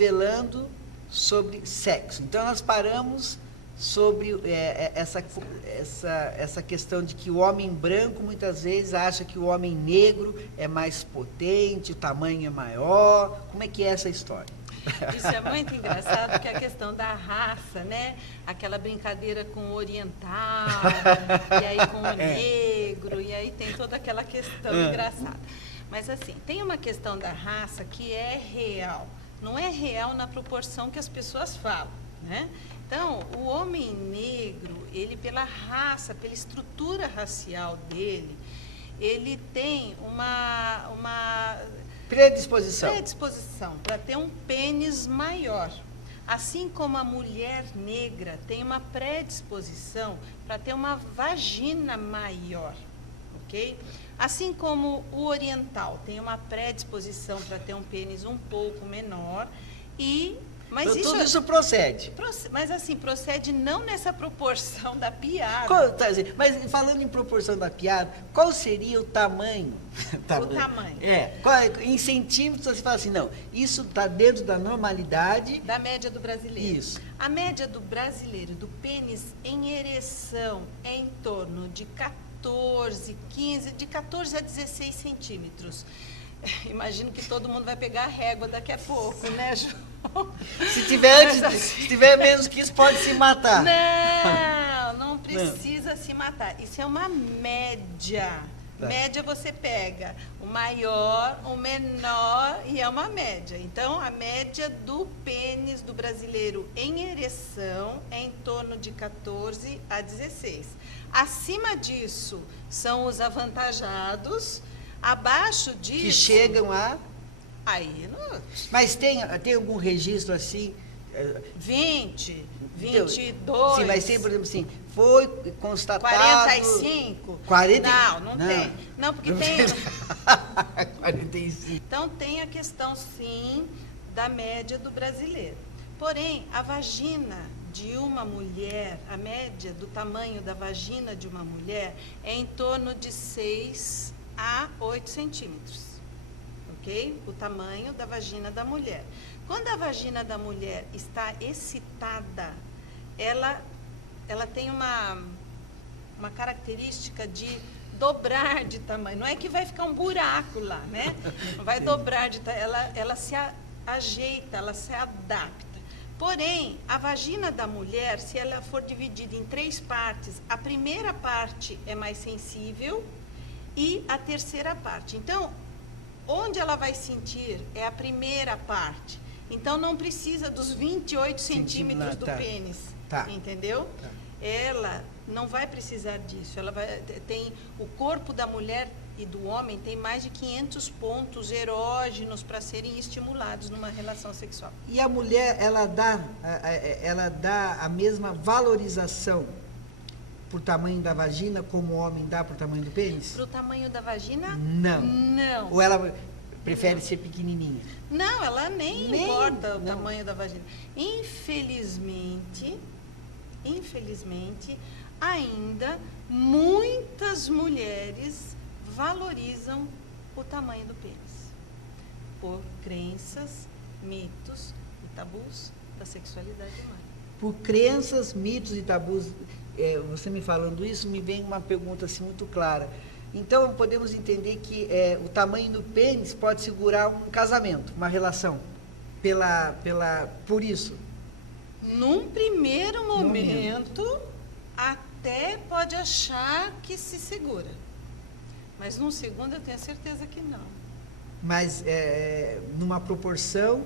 revelando sobre sexo. Então, nós paramos sobre essa questão de que o homem branco, muitas vezes, acha que o homem negro é mais potente, o tamanho é maior. Como é que é essa história? Isso é muito engraçado, porque a questão da raça, né? Aquela brincadeira com o oriental, e aí com o negro, e aí tem toda aquela questão engraçada. Mas assim, tem uma questão da raça que é real. Não é real na proporção que as pessoas falam, né? Então, o homem negro, ele pela raça, pela estrutura racial dele, ele tem uma predisposição para ter um pênis maior. Assim como a mulher negra tem uma predisposição para ter uma vagina maior, ok? Assim como o oriental tem uma predisposição para ter um pênis um pouco menor mas então, tudo isso procede. Mas assim, procede não nessa proporção da piada. Mas falando em proporção da piada, qual seria o tamanho? O tamanho. Em centímetros, você fala assim, não, isso está dentro da normalidade. Da média do brasileiro. Isso. A média do brasileiro, do pênis em ereção, é em torno de 14, 15, de 14 a 16 centímetros. Imagino que todo mundo vai pegar a régua daqui a pouco, né, João? Se tiver menos que isso, pode se matar. Não precisa se matar. Isso é uma média. Tá. Média você pega o maior, o menor e é uma média. Então, a média do pênis do brasileiro em ereção é em torno de 14 a 16. Acima disso, são os avantajados. Abaixo disso... Que chegam a... Aí, não... Mas tem algum registro assim... 20, 22... Sim, mas tem, por exemplo, assim, foi constatado... 45? 40? Não tem. Não, porque tem... 45. Então, tem a questão, sim, da média do brasileiro. Porém, a vagina de uma mulher, a média do tamanho da vagina de uma mulher é em torno de 6 a 8 centímetros, ok? O tamanho da vagina da mulher. Quando a vagina da mulher está excitada, ela tem uma característica de dobrar de tamanho. Não é que vai ficar um buraco lá, né? Não vai dobrar de tamanho. Ela se ajeita, ela se adapta. Porém, a vagina da mulher, se ela for dividida em 3 partes, a primeira parte é mais sensível e a terceira parte. Então, onde ela vai sentir é a primeira parte. Então, não precisa dos 28 centímetros do pênis. Entendeu? Tá. Ela não vai precisar disso. Tem o corpo da mulher e do homem tem mais de 500 pontos erógenos para serem estimulados numa relação sexual. E a mulher, ela dá a mesma valorização por tamanho da vagina como o homem dá por tamanho do pênis? Para o tamanho da vagina? Não. Ou ela prefere ser pequenininha? Não, ela nem importa o tamanho da vagina. Infelizmente, ainda muitas mulheres valorizam o tamanho do pênis por crenças, mitos e tabus da sexualidade humana. Por crenças, mitos e tabus, você me falando isso, me vem uma pergunta assim muito clara. Então, podemos entender que o tamanho do pênis pode segurar um casamento, uma relação, por isso? Num primeiro momento, até pode achar que se segura. Mas num segundo, eu tenho certeza que não. Mas numa proporção?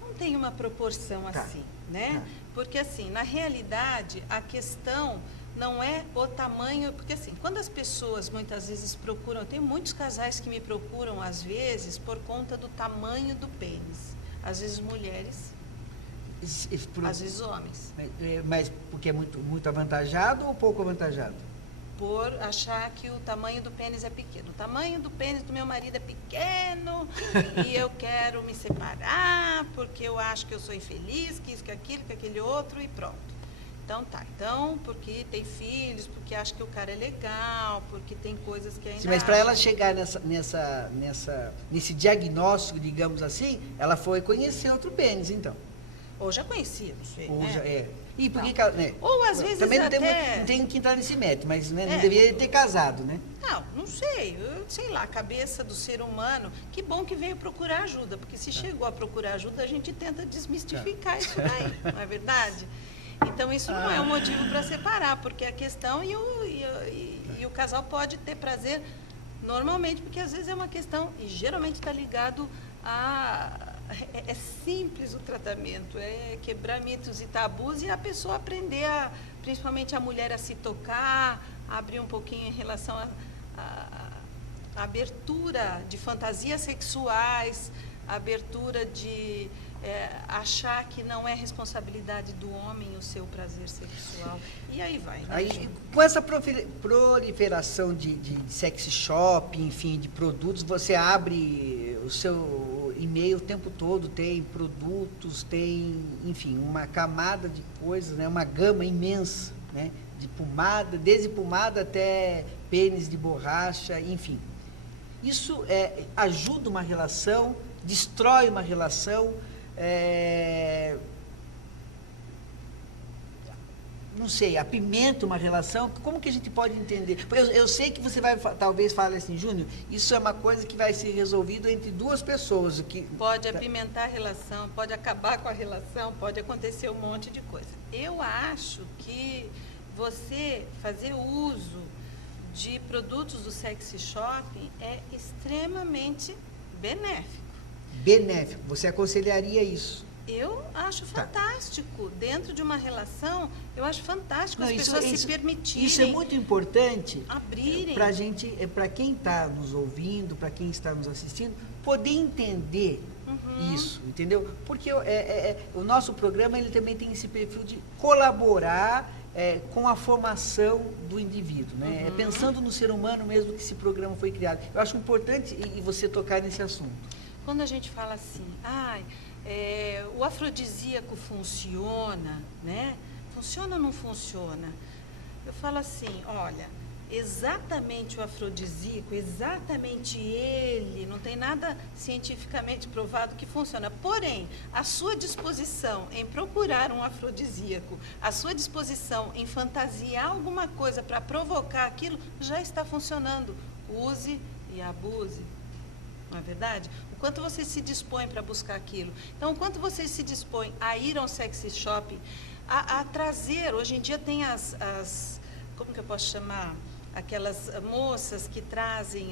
Não tem uma proporção assim, né? Porque, assim, na realidade, a questão não é o tamanho... Porque, assim, quando as pessoas, muitas vezes, procuram... Tem muitos casais que me procuram, às vezes, por conta do tamanho do pênis. Às vezes, mulheres, às vezes, homens. Mas porque é muito avantajado ou pouco avantajado? Por achar que o tamanho do pênis é pequeno. O tamanho do pênis do meu marido é pequeno e eu quero me separar porque eu acho que eu sou infeliz, que isso, que aquilo, que aquele outro e pronto. Então tá, então porque tem filhos, porque acha que o cara é legal, porque tem coisas que ainda... Sim, mas para ela chegar nesse diagnóstico, digamos assim, ela foi conhecer outro pênis, então. Ou já conhecia, não sei, Ou né? já, E por que Não. que ela, né? Ou às vezes também não, até... não tem que entrar nesse mérito, mas né, não É. deveria ter casado, né? Não sei, sei lá, a cabeça do ser humano, que bom que veio procurar ajuda, porque se chegou a procurar ajuda, a gente tenta desmistificar isso daí, não é verdade? Então, isso não é um motivo para separar, porque a questão e o casal pode ter prazer normalmente, porque às vezes é uma questão, e geralmente está ligado a... É simples o tratamento, é quebrar mitos e tabus e a pessoa aprender, principalmente a mulher, a se tocar, a abrir um pouquinho em relação a abertura de fantasias sexuais, a abertura de achar que não é responsabilidade do homem o seu prazer sexual. E aí vai. Né? Aí, com essa proliferação de sex shop, enfim, de produtos, você abre o seu e-mail o tempo todo, tem produtos, tem, enfim, uma camada de coisas, né? Uma gama imensa, né? De pomada, desde pomada até pênis de borracha, enfim. Isso ajuda uma relação, destrói uma relação, não sei, apimenta uma relação. Como que a gente pode entender? Eu sei que você vai, talvez fale assim, Júnior, isso é uma coisa que vai ser resolvido entre duas pessoas. Pode apimentar a relação, pode acabar com a relação, pode acontecer um monte de coisa. Eu acho que você fazer uso de produtos do sexy shopping é extremamente benéfico. Benéfico. Você aconselharia isso? Eu acho fantástico. Dentro de uma relação, eu acho fantástico as pessoas se permitirem. Isso é muito importante abrirem. Para a gente, para quem está nos ouvindo, para quem está nos assistindo, poder entender isso, entendeu? Porque o nosso programa ele também tem esse perfil de colaborar com a formação do indivíduo, né? É pensando no ser humano mesmo que esse programa foi criado. Eu acho importante e você tocar nesse assunto. Quando a gente fala assim, o afrodisíaco funciona, né? Funciona ou não funciona? Eu falo assim, olha, exatamente o afrodisíaco, exatamente ele, não tem nada cientificamente provado que funciona. Porém, a sua disposição em procurar um afrodisíaco, a sua disposição em fantasiar alguma coisa para provocar aquilo, já está funcionando. Use e abuse. Não é verdade? O quanto você se dispõe para buscar aquilo. Então, o quanto você se dispõe a ir ao sexy shopping, a trazer, hoje em dia tem como que eu posso chamar? Aquelas moças que trazem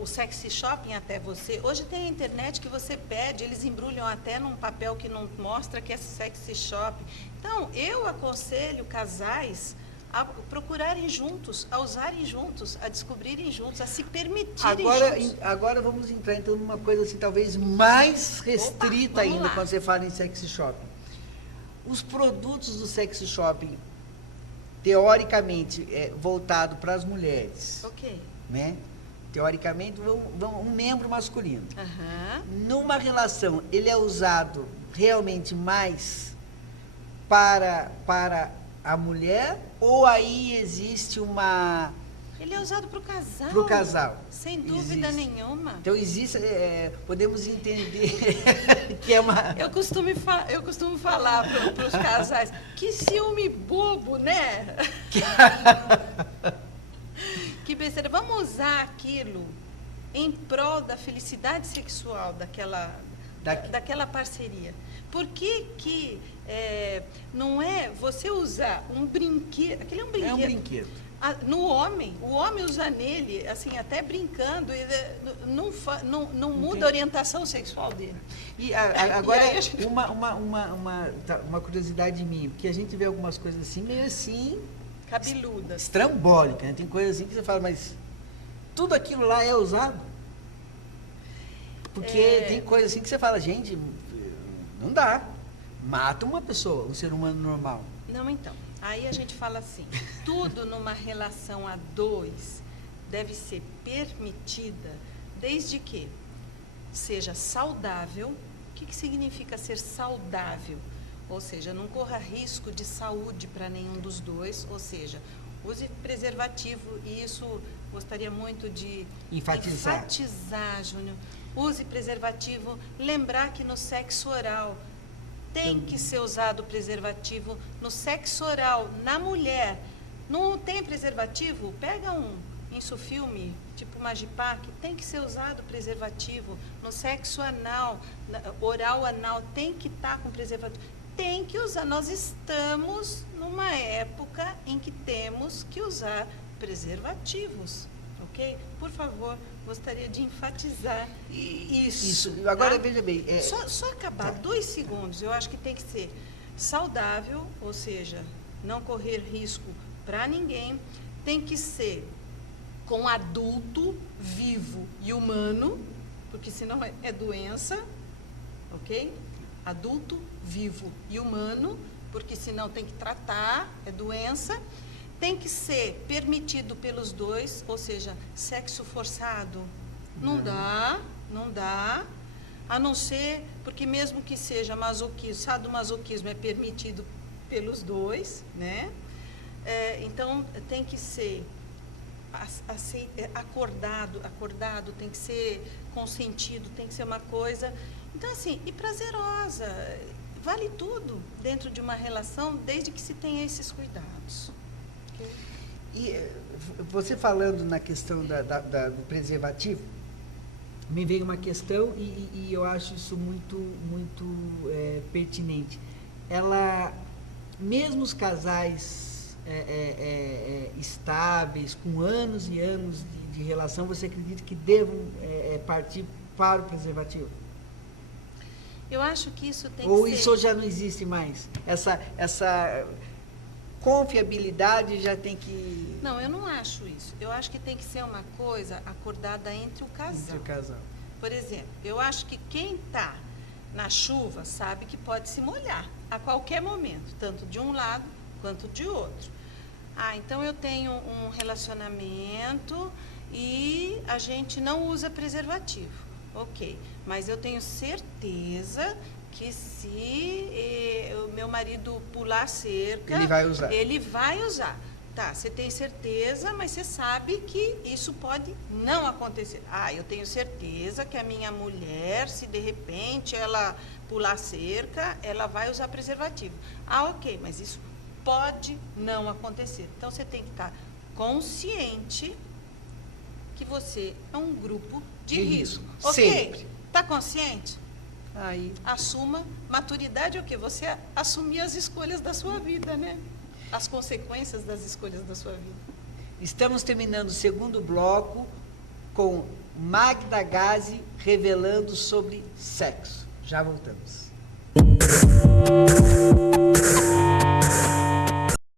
o sexy shopping até você. Hoje tem a internet que você pede, eles embrulham até num papel que não mostra que é sexy shopping. Então, eu aconselho casais a procurarem juntos, a usarem juntos, a descobrirem juntos, a se permitirem juntos. Agora vamos entrar então numa coisa assim, talvez mais restrita ainda quando você fala em sexy shopping. Os produtos do sexy shopping, teoricamente, voltado para as mulheres, né? Teoricamente, um membro masculino. Numa relação, ele é usado realmente mais para a mulher, ou aí existe uma... Ele é usado para o casal. Para o casal. Sem dúvida nenhuma. Então, existe, podemos entender que é uma... Eu costumo falar para os casais, que ciúme bobo, né? Que besteira. Vamos usar aquilo em prol da felicidade sexual daquela parceria. Por que não é você usar um brinquedo? Aquele é um brinquedo. É um brinquedo. No homem, o homem usa nele, assim, até brincando, não muda a orientação sexual dele. E agora, uma curiosidade minha, porque a gente vê algumas coisas assim, meio assim... Cabeludas. Estrambólicas, né? Tem coisas assim que você fala, mas tudo aquilo lá é usado? Porque tem coisas assim que você fala, gente, não dá. Mata uma pessoa, um ser humano normal. Não, então. Aí a gente fala assim, tudo numa relação a dois deve ser permitida, desde que seja saudável. O que significa ser saudável? ou seja, não corra risco de saúde para nenhum dos dois, ou seja, use preservativo, e isso gostaria muito de enfatizar, Júnior. Use preservativo, lembrar que no sexo oral tem que ser usado preservativo, no sexo oral, na mulher. Não tem preservativo? Pega um insufilme, tipo Magipac, tem que ser usado preservativo. No sexo anal, oral anal, tem que estar com preservativo. Tem que usar. Nós estamos numa época em que temos que usar preservativos, ok? Por favor, gostaria de enfatizar isso. Agora, tá? veja bem... Só acabar 2 segundos. Eu acho que tem que ser saudável, ou seja, não correr risco para ninguém. Tem que ser com adulto, vivo e humano, porque senão é doença, ok? Adulto, vivo e humano, porque senão tem que tratar, é doença. Tem que ser permitido pelos dois, ou seja, sexo forçado. Não dá, a não ser, porque mesmo que seja masoquismo, sadomasoquismo é permitido pelos dois, né? Então, tem que ser acordado, tem que ser consentido, tem que ser uma coisa, então assim, e prazerosa, vale tudo dentro de uma relação, desde que se tenha esses cuidados. Okay? E você falando na questão do preservativo, me veio uma questão e eu acho isso muito pertinente. Mesmo os casais estáveis, com anos e anos de relação, você acredita que devam partir para o preservativo? Eu acho que isso tem Ou que ser... isso já não existe mais? Essa confiabilidade já tem que... Não, eu não acho isso. Eu acho que tem que ser uma coisa acordada entre o casal. Entre o casal. Por exemplo, eu acho que quem está na chuva sabe que pode se molhar a qualquer momento, tanto de um lado quanto de outro. Então eu tenho um relacionamento e a gente não usa preservativo. Ok, mas eu tenho certeza que se o meu marido pular a cerca... Ele vai usar. Tá, você tem certeza, mas você sabe que isso pode não acontecer. Eu tenho certeza que a minha mulher, se de repente ela pular a cerca, ela vai usar preservativo. Ok, mas isso pode não acontecer. Então, você tem que estar consciente que você é um grupo de risco. Ok? Sempre. Está consciente? Aí. Assuma. Maturidade é o quê? Você assumir as escolhas da sua vida, né? As consequências das escolhas da sua vida. Estamos terminando o segundo bloco com Magda Gazi revelando sobre sexo. Já voltamos.